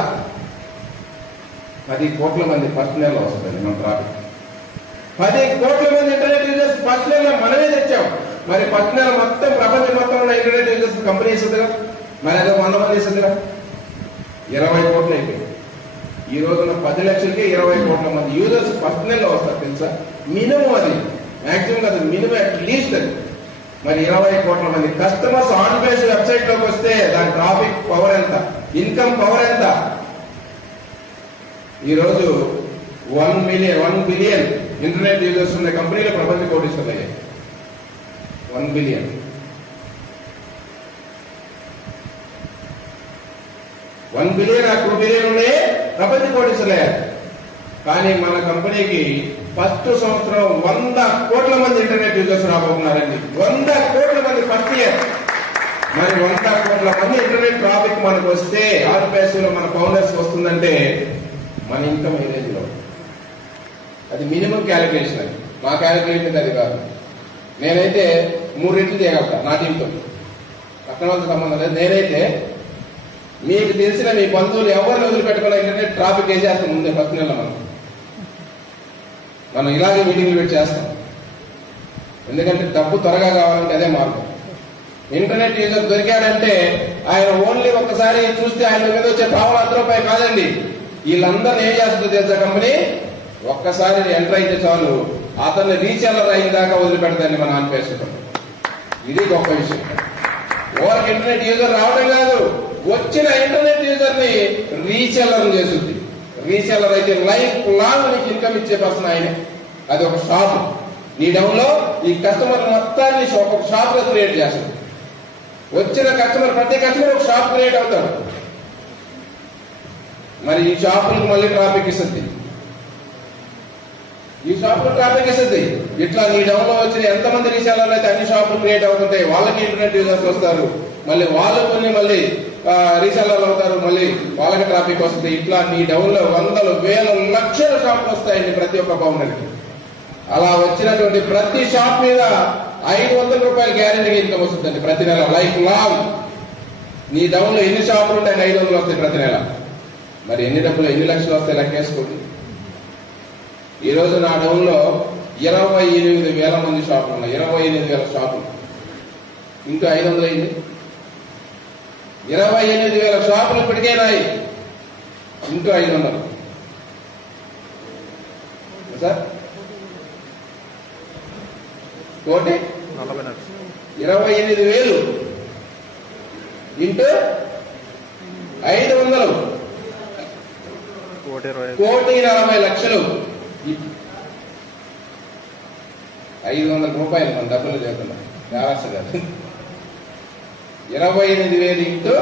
10 కోట్ల మంది ఫస్ట్ నెలలో వస్తుంది మన ట్రాఫిక్. 10 కోట్ల మంది ఇంటర్నెట్ యూజర్స్ ఫస్ట్ నెలలో మనమే తెచ్చాం. మరి ఫస్ట్ నెల మొత్తం ప్రపంచం మొత్తం ఉన్న ఇంటర్నెట్ యూజర్స్ కంపెనీ ఇస్తుందిగా. మరి అదే 100 మంది ఇస్తుందిగా. 20 కోట్లు అయిపోయింది. ఈ రోజున 10 లక్షలకి 20 కోట్ల మంది యూజర్స్ ఫస్ట్ నెలలో వస్తారు తెలుసా? మినిమం అది, మాక్సిమం కాదు, మినిమం అట్లీస్ట్ అది. మరి 20 కోట్ల మంది కస్టమర్స్ ఆన్ పేజ్ వెబ్సైట్ లోకి వస్తే దాని ట్రాఫిక్ పవర్ ఎంత, ఇన్కమ్ పవర్ ఎంత? ఈరోజు 1 బిలియన్ ఇంటర్నెట్ యూజర్స్ ఉన్న కంపెనీలు ప్రపంచ కోటీశ్వరులయ్యాయి. 1 బిలియన్. 1 బిలియన్ 2 బిలియన్ ఉన్నాయి ప్రపంచ కోటీశ్వరులయ్యారు. కానీ మన కంపెనీకి ఫస్ట్ సంవత్సరం 100 కోట్ల మంది ఇంటర్నెట్ యూజర్స్ రాబోతున్నారండి. 100 కోట్ల మంది ఫస్ట్ ఇయర్. మరి 100 కోట్ల మంది ఇంటర్నెట్ ట్రాఫిక్ మనకు వస్తే ఆర్పీఎస్లో మన ఫౌండర్స్ వస్తుందంటే మన ఇన్కమ్ ఏ రేంజ్ లో? అది మినిమం క్యాలిక్యులేషన్. అది మా క్యాలిక్యులేషన్ అది కాదు. నేనైతే 3 రెట్లు చేయగలుగుతా నా టీంతో, పక్కన వాళ్ళతో సంబంధం లేదు. నేనైతే మీకు తెలిసిన మీ బంధువులు ఎవరిని వదిలిపెట్టుకున్న ఇంటర్నెట్ ట్రాఫిక్ వేసేస్తాం ముందే ఫస్ట్ నెలలో. మనం ఇలాగే మీటింగ్లు పెట్టి చేస్తాం. ఎందుకంటే డబ్బు త్వరగా కావాలంటే అదే మార్గం. ఇంటర్నెట్ యూజర్ దొరికాడంటే ఆయన ఓన్లీ ఒక్కసారి చూస్తే ఆయన మీద వచ్చే ₹1,000 కాదండి. వీళ్ళందరినీ ఏం చేస్తుందో తెలుసా కంపెనీ? ఒక్కసారి ఎంటర్ అయితే చాలు అతన్ని రీసెల్లర్ అయిన దాకా వదిలిపెడతాన్ని మన ఆన్పేసుకుంటాం. ఇది గొప్ప విషయం. ఓవర్ ఇంటర్నెట్ యూజర్ రావడం కాదు, వచ్చిన ఇంటర్నెట్ యూజర్ ని రీసెల్లర్ చేస్తుంది. రీసెల్లర్ అయితే లైఫ్ లాంగ్ నీకు ఇన్కమ్ ఇచ్చే పర్సన్ ఆయనే. అది ఒక షాప్. నీ డౌన్ లో ఈ కస్టమర్ మొత్తాన్ని ఒక షాప్ లో క్రియేట్ చేస్తుంది. వచ్చిన కస్టమర్, ప్రతి కస్టమర్ ఒక షాప్ క్రియేట్ అవుతాడు. మరి ఈ షాపులకు మళ్ళీ ట్రాఫిక్ ఇస్తుంది. ఈ షాపులు ట్రాఫిక్ ఇస్తుంది. ఇట్లా నీ డౌన్ లో వచ్చిన ఎంతమంది రీసెల్లర్లు అయితే అన్ని షాపులు క్రియేట్ అవుతుంటాయి. వాళ్ళకి ఇంటర్నెట్ యూజర్స్ వస్తారు. మళ్ళీ వాళ్ళు కొన్ని మళ్ళీ రీసెల్లర్లు అవుతారు. మళ్ళీ వాళ్ళకి ట్రాఫిక్ వస్తుంది. ఇట్లా నీ డౌన్ లో 100,000, 1,000, లక్షల షాపులు వస్తాయండి ప్రతి ఒక్క ఫౌండర్కి. అలా వచ్చినటువంటి ప్రతి షాప్ మీద ₹500 గ్యారెంటీ ఇన్కమ్ వస్తుందండి ప్రతి నెల, లైఫ్ లాంగ్. నీ డౌన్ లో ఎన్ని షాపులు ఉంటాయి? 500 వస్తాయి ప్రతి నెల. మరి ఎన్ని డబ్బులు, ఎన్ని లక్షలు వస్తాయి లెక్కేసుకోండి. ఈ రోజు నా డౌన్ లో 28,000 మంది షాపులు ఉన్నాయి. 28,000 షాపులు ఇంకా 500 అయింది. 28,000 షాపులు ఇప్పటికే నాయి. ఇంకా 500 సార్, 28,000 ఇంటూ 500, ₹1,40,00,000. ₹500 మన డబ్బులు చేస్తున్నాం. 28,000 ఇంటూ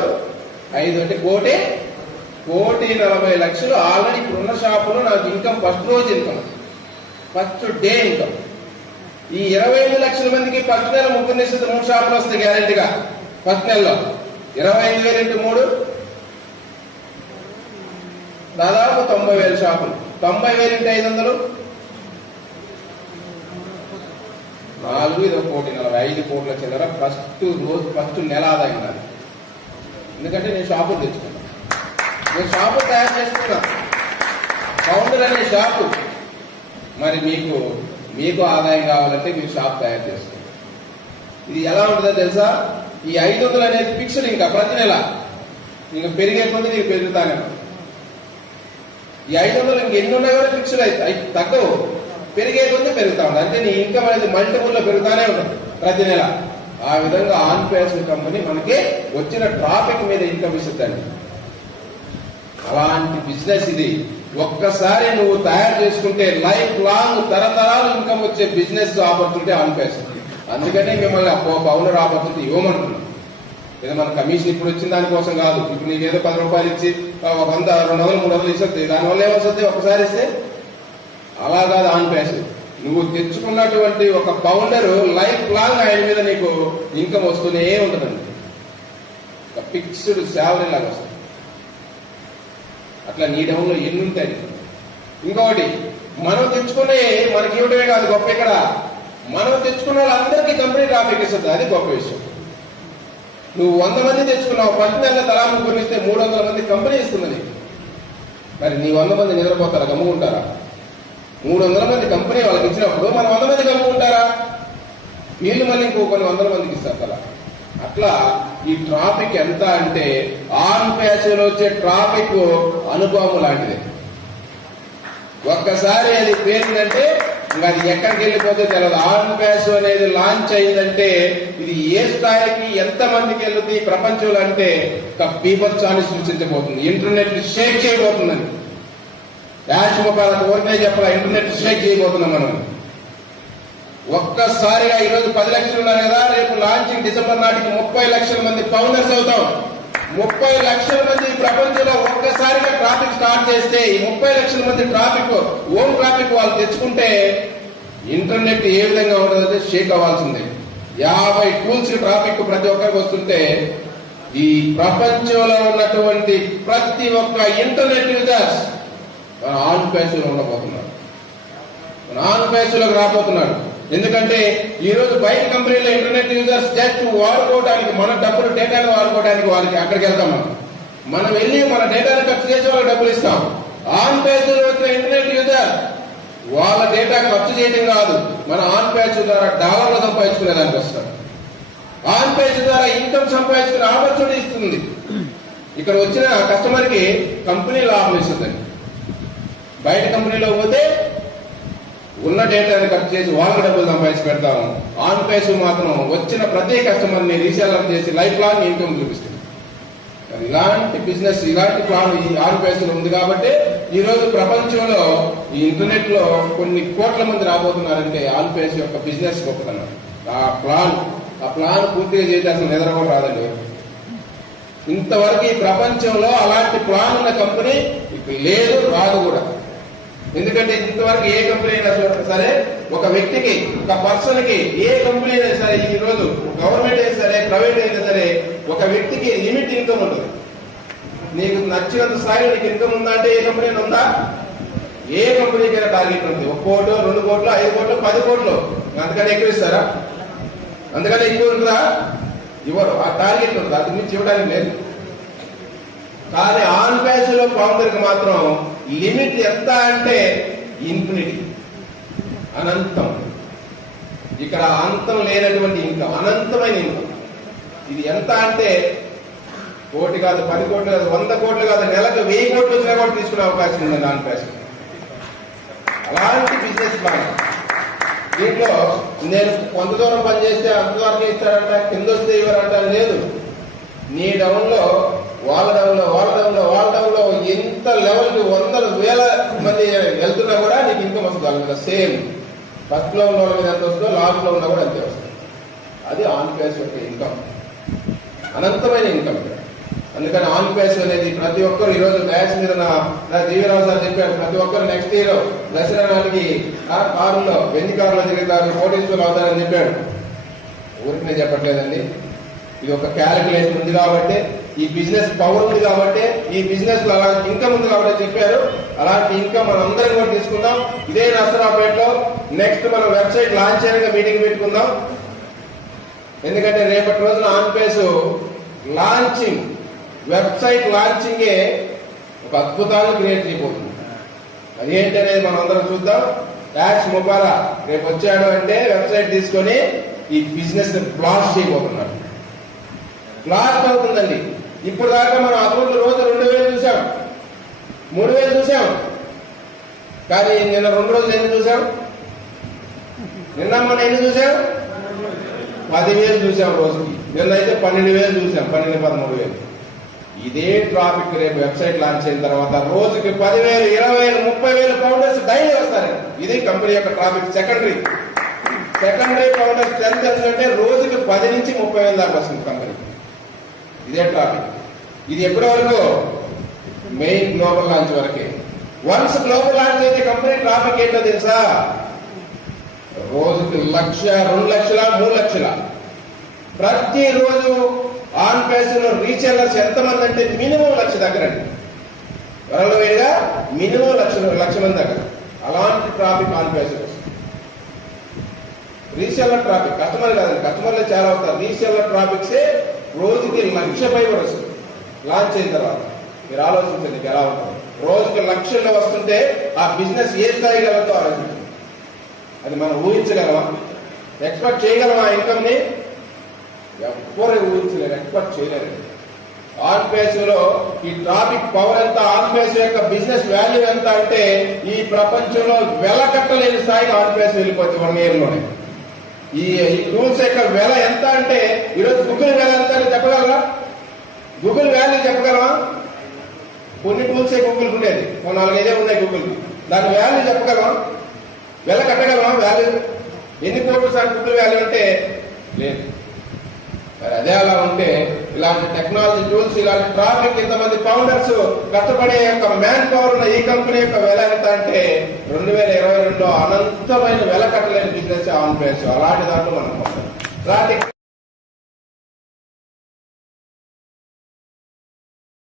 5 అంటే ₹1,40,00,000 ఆల్రెడీ ఇప్పుడున్న షాపులో నాకు ఇన్కమ్, ఫస్ట్ రోజు ఇన్కమ్, ఫస్ట్ డే ఇన్కమ్. ఈ 25 లక్షల మందికి ఫస్ట్ నెల 3 షాపులు వస్తాయి గ్యారెంటీగా. ఫస్ట్ నెలలో 25,000 ఇంటూ 3 దాదాపు 90,000 షాపులు. 90,000 ఇంటి 500 4 ఇది 1,40,5 కోట్ల చిల్లర ఫస్ట్ నెల ఆదాయం నాది. ఎందుకంటే నేను షాపులు తెచ్చుకున్నాను, నేను షాపు తయారు చేసుకున్నా, ఫౌండర్ అనే షాపు. మరి మీకు ఆదాయం కావాలంటే మీరు షాప్ తయారు చేసుకోండి. ఇది ఎలా ఉంటుందో తెలుసా? ఈ 500 అనేది ఫిక్స్డ్, ఇంకా ప్రతి నెల ఇంకా పెరిగే కొద్ది నీకు పెరుగుతానే. ఈ 500 ఇంకెన్ని ఉన్నా కూడా ఫిక్స్డ్ అయితే తగ్గవు, పెరిగే కొద్ది పెరుగుతా ఉంటుంది. అంటే నీ ఇన్కమ్ అనేది మల్టిపుల్లో పెరుగుతానే ఉంటుంది ప్రతి నెల. ఆ విధంగా ఆన్పేస్ కంపెనీ మనకి వచ్చిన ట్రాఫిక్ మీద ఇన్కమ్ ఇస్తుందండి. అలాంటి బిజినెస్ ఇది. ఒక్కసారి నువ్వు తయారు చేసుకుంటే లైఫ్ లాంగ్ తరతరాలు ఇన్కమ్ వచ్చే బిజినెస్ ఆపర్చునిటీ ఆన్పేస్. అందుకనే మిమ్మల్ని పౌనర్ ఆపర్చునిటీ ఇవ్వమంటున్నాం. ఏదో మన కమిషన్ ఇప్పుడు వచ్చిన దానికోసం కాదు. ఇప్పుడు నీకు ఏదో 10 రూపాయలు ఇచ్చి 100, 200, 300 ఇస్తుంది, దానివల్ల ఏమొస్తుంది? ఒకసారి ఇస్తే అలా కాదు ఆన్పేస్. నువ్వు తెచ్చుకున్నటువంటి ఒక ఫౌండర్ లైఫ్ లాంగ్ ఆయన మీద నీకు ఇన్కమ్ వస్తూనే ఉంటుందండి. ఒక ఫిక్స్డ్ శాలరీ లాగా వస్తుంది. అట్లా నీ డౌన్లో ఎన్ని ఉంటాయి. ఇంకొకటి, మనం తెచ్చుకునే మనకి ఇవ్వడమే కాదు గొప్ప. ఇక్కడ మనం తెచ్చుకున్న వాళ్ళందరికీ కంపెనీ ట్రాఫిక్ ఇస్తుంది, అది గొప్ప విషయం. నువ్వు 100 మంది తెచ్చుకున్నావు, 10 నెలల తలా ముగ్గురు ఇస్తే 300 మంది కంపెనీ ఇస్తుంది. మరి నీ 100 మంది నిద్రపోతారా, గమ్ముకుంటారా? 300 మంది కంపెనీ వాళ్ళకి ఇచ్చినప్పుడు మనం 100 మంది గమ్ముకుంటారా? వీళ్ళు మళ్ళీ ఇంకో కొన్ని 100 మందికి ఇస్తారు కదా. అట్లా ఈ ట్రాఫిక్ ఎంత అంటే ఆన్పేస్లో వచ్చే ట్రాఫిక్ అనుభవం లాంటిది. ఒక్కసారి అది పేరిందంటే ఇంకా అది ఎక్కడికి వెళ్ళిపోతే తెలియదు. ఆన్పేస్ అనేది లాంచ్ అయిందంటే ఇది ఏ స్థాయికి ఎంత మందికి వెళ్తుంది ప్రపంచంలో అంటే ఒక బీభత్సాన్ని సృష్టించబోతుంది. ఇంటర్నెట్ షేక్ చేయబోతుందని యాష్ ముఖాలకు ఊరికే చెప్పాల, ఇంటర్నెట్ షేక్ చేయబోతున్నాం మనం. ఒక్కసారిగా ఈరోజు 10 లక్షలు ఉన్నారు కదా, రేపు లాంచింగ్ డిసెంబర్ నాటికి 30 లక్షల మంది ఫౌండర్స్ అవుతాం. 30 లక్షల మంది ప్రపంచంలో ఒక్కసారిగా ట్రాఫిక్ స్టార్ట్ చేస్తే ఈ 30 లక్షల మంది ట్రాఫిక్ ఓన్ ట్రాఫిక్ వాళ్ళు తెచ్చుకుంటే ఇంటర్నెట్ ఏ విధంగా ఉంటుందంటే షేక్ అవ్వాల్సిందే. 50 టూల్స్ ట్రాఫిక్ ప్రతి ఒక్కరికి వస్తుంటే ఈ ప్రపంచంలో ఉన్నటువంటి ప్రతి ఒక్క ఇంటర్నెట్ యూజర్స్ మన ఆన్పేస్లో ఉండబోతున్నారు, మన ఆన్పేస్లోకి రాబోతున్నాడు. ఎందుకంటే ఈ రోజు బయట కంపెనీలో ఇంటర్నెట్ యూజర్స్ జస్ట్ వాడుకోవడానికి, మన డబ్బులు డేటాను వాడుకోవడానికి వాళ్ళకి అక్కడికి వెళ్తాం. మనం వెళ్ళి మన డేటాను ఖర్చు చేసి వాళ్ళకి డబ్బులు ఇస్తాం. ఆన్పేస్ వచ్చిన ఇంటర్నెట్ యూజర్ వాళ్ళ డేటా ఖర్చు చేయడం కాదు, మన ఆన్పేస్ ద్వారా డాలర్లు సంపాదించుకునే దానికి వస్తారు. ఆన్పేస్ ద్వారా ఇన్కమ్ సంపాదించుకునే ఆపర్చునిటీ ఇస్తుంది. ఇక్కడ వచ్చిన కస్టమర్ కి కంపెనీ లాభం ఇస్తుందండి. బయట కంపెనీలో పోతే ఉన్న డేటాని ఖర్చు చేసి వాళ్ళకి డబ్బులు సంపాదించి పెడతాము. ఆన్పేస్ మాత్రం వచ్చిన ప్రతి కస్టమర్ ని రీసేలర్ చేసి లైఫ్ లాంగ్ ఇన్కమ్ చూపిస్తుంది. ఇలాంటి బిజినెస్, ఇలాంటి ప్లాన్ ఈ ఆన్పేస్ ఉంది. కాబట్టి ఈ రోజు ప్రపంచంలో ఈ ఇంటర్నెట్ లో కొన్ని కోట్ల మంది రాబోతున్నారంటే ఆన్పేస్ యొక్క బిజినెస్ గొప్పతనం. ఆ ప్లాన్ పూర్తిగా చేసి అసలు నిద్ర కూడా రాదండి. ఇంతవరకు ఈ ప్రపంచంలో అలాంటి ప్లాన్ ఉన్న కంపెనీ ఇక్కడ లేదు, రాదు కూడా. ఎందుకంటే ఇంతవరకు ఏ కంపెనీ అయినా సరే, ఒక వ్యక్తికి, ఒక పర్సన్ కి, ఏ కంపెనీ అయినా సరే, ఈ రోజు గవర్నమెంట్ అయినా సరే, ప్రైవేట్ అయినా సరే, ఒక వ్యక్తికి లిమిట్ ఇన్కమ్ ఉంటుంది. నీకు నచ్చినంత స్థాయిలో నీకు ఇన్కమ్ ఉందా అంటే ఏ కంపెనీ ఉందా? ఏ కంపెనీకైనా టార్గెట్ ఉంది. 1 కోటి, 2 కోట్లు, 5 కోట్లు, 10 కోట్లు. అందుకని ఎక్కువ ఇస్తారా? అందుకని ఎక్కువ ఉంటుందా? ఇవ్వరు. ఆ టార్గెట్ ఉంటుంది, అది మించి ఇవ్వడానికి లేదు. కానీ ఆన్పేస్ లో ఫౌండర్ కి మాత్రం లిమిట్ ఎంత అంటే ఇన్ఫినిటీ, అనంతం. ఇక్కడ అంతం లేనటువంటి ఇన్కమ్, అనంతమైన ఇన్కమ్. ఇది ఎంత అంటే 1 కోటి కాదు, 10 కోట్లు కాదు, 100 కోట్లు కాదు, నెలకు 1000 కోట్లు వచ్చినా కూడా తీసుకునే అవకాశం ఉంది ఆన్పేస్. అలాంటి బిజినెస్ ప్లాన్. దీంట్లో నేను కొంత దూరం పనిచేస్తే అంత వరకు ఇస్తారంట, కింద వస్తే ఇవ్వరంట లేదు. నీ డౌన్లో, వాళ్ళ డౌన్లో ఎంత లెవెల్కి 100,000 మంది వెళ్తున్నా కూడా నీకు ఇన్కమ్ వస్తుంది. సేమ్ ఫస్ట్ లో ఉన్న వాళ్ళ మీద ఎంత వస్తుందో లాస్ట్ లో ఉన్నా కూడా అంతే వస్తుంది. అది ఆన్పేస్ యొక్క ఇన్కమ్, అనంతమైన ఇన్కమ్. అందుకని ఆన్పేస్ అనేది ప్రతి ఒక్కరు ఈరోజు మ్యాచ్ మీద నా జీవరావు సార్ చెప్పాడు, ప్రతి ఒక్కరు నెక్స్ట్ ఇయర్ దసరా నాటికి కారులో, వెండి కారులో తిరుగుతారు, కోటీశ్వరులు అవుతారని చెప్పాడు. ఊరికి చెప్పట్లేదండి, ఇది ఒక క్యాలిక్యులేషన్ ఉంది. కాబట్టి ఈ బిజినెస్ పవర్ ఉంది కాబట్టి, ఈ బిజినెస్ లో అలాంటి ఇన్కమ్ ఉంది కాబట్టి చెప్పారు. అలాంటి ఇన్కమ్ మనం అందరం కూడా తీసుకుందాం. ఇదే నర్సరావుపేటలో నెక్స్ట్ మనం వెబ్సైట్ లాంచ్ చేయడానికి మీటింగ్ పెట్టుకుందాం. ఎందుకంటే రేపటి రోజున ఆన్ పేస్ లాంచింగ్, వెబ్సైట్ లాంచింగే ఒక అద్భుతాలను క్రియేట్ చేయబోతుంది. అది ఏంటనేది మనం అందరం చూద్దాం. యాష్ ముబారా రేపు వచ్చాడు అంటే వెబ్సైట్ తీసుకొని ఈ బిజినెస్ బ్లాస్ట్ చేయబోతున్నాడు. బ్లాస్ట్ అవుతుందండి. ఇప్పుడు దాకా మనం అకౌంట్ రోజు 2000 చూసాం, 3000 చూసాం. కానీ నిన్న 2 రోజులు ఎన్ని చూసాం? నిన్న మనం ఎన్ని చూసాం? 10,000 చూసాం రోజుకి. నిన్న అయితే 12,000 చూసాం, 12,000-13,000. ఇదే ట్రాఫిక్ రేపు వెబ్సైట్ లాంచ్ అయిన తర్వాత రోజుకి 10,000, 20,000, 30,000 ఫౌండర్స్ డైలీ వస్తారు. ఇది కంపెనీ యొక్క ట్రాఫిక్. సెకండరీ ఫౌండర్స్ స్ట్రెంత్ ఎందుకంటే రోజుకి 10 నుంచి 30,000 దాకా వస్తుంది కంపెనీ. ఇదే ట్రాఫిక్. ఇది ఎప్పటి వరకు? మెయిన్ గ్లోబల్ లాంచ్ వరకే. వన్స్ గ్లోబల్ లాంచ్ అయితే కంపెనీ ట్రాఫిక్ ఏంటో తెలుసా? రోజుకి 1,00,000, 2,00,000, 3,00,000. ప్రతిరోజు ఆన్ పేస్ లో రీసెల్లర్స్ ఎంతమంది అంటే మినిమం 1,00,000 దగ్గర అండి. వరల్డ్ వైడ్ గా మినిమం 1,00,000 మంది దగ్గర. అలాంటి traffic on pace reseller traffic. Customer కాదండి, కస్టమర్లు చాలా అవుతారు. రీసెల్లర్ ట్రాఫిక్సే రోజుకి 1,00,000 పై వస్తుంది లాంచ్ అయిన తర్వాత. మీరు ఆలోచించండి ఎలా ఉంటుంది. రోజుకి 1,00,000 వస్తుంటే ఆ బిజినెస్ ఏ స్థాయి కలతో ఆలోచించండి. అది మనం ఊహించగలమా? ఎక్స్పెక్ట్ చేయగలమా? ఇన్కమ్ ని ఎవరు ఊహించలేరు, ఎక్స్పెక్ట్ చేయలేరు. ఆన్ పేస్ లో ఈ ట్రాఫిక్ పవర్ ఎంత, ఆన్ పేస్ యొక్క బిజినెస్ వాల్యూ ఎంత అంటే ఈ ప్రపంచంలో వెలకట్టలేని స్థాయికి ఆన్ పేస్ వెళ్ళిపోతుంది 1 year లోనే. ఈ టూల్స్ యొక్క వెల ఎంత అంటే ఈరోజు గూగుల్ వెల ఎంత అని చెప్పగలరా? గూగుల్ వాల్యూ చెప్పగలమా? కొన్ని టూల్సే గూగుల్ ఉండేది, 4-5 ఉన్నాయి గూగుల్. దాని వాల్యూ చెప్పగలమా? వెల కట్టగలమా? వాల్యూ ఎన్ని కోట్లు సార్ గూగుల్ వాల్యూ అంటే లేదు. మరి అదే అలా ఉంటే ఇలాంటి టెక్నాలజీ టూల్స్, ఇలాంటి ట్రాఫిక్, ఇంతమంది ఫౌండర్స్ కష్టపడే యొక్క మ్యాన్ పవర్ ఉన్న ఈ కంపెనీ యొక్క వెల ఎంత అంటే 2022లో అనంతమైన వెల కట్టలేని బిజినెస్ ఆన్ పేస్. అలాంటి దాంట్లో మనం ట్రాఫిక్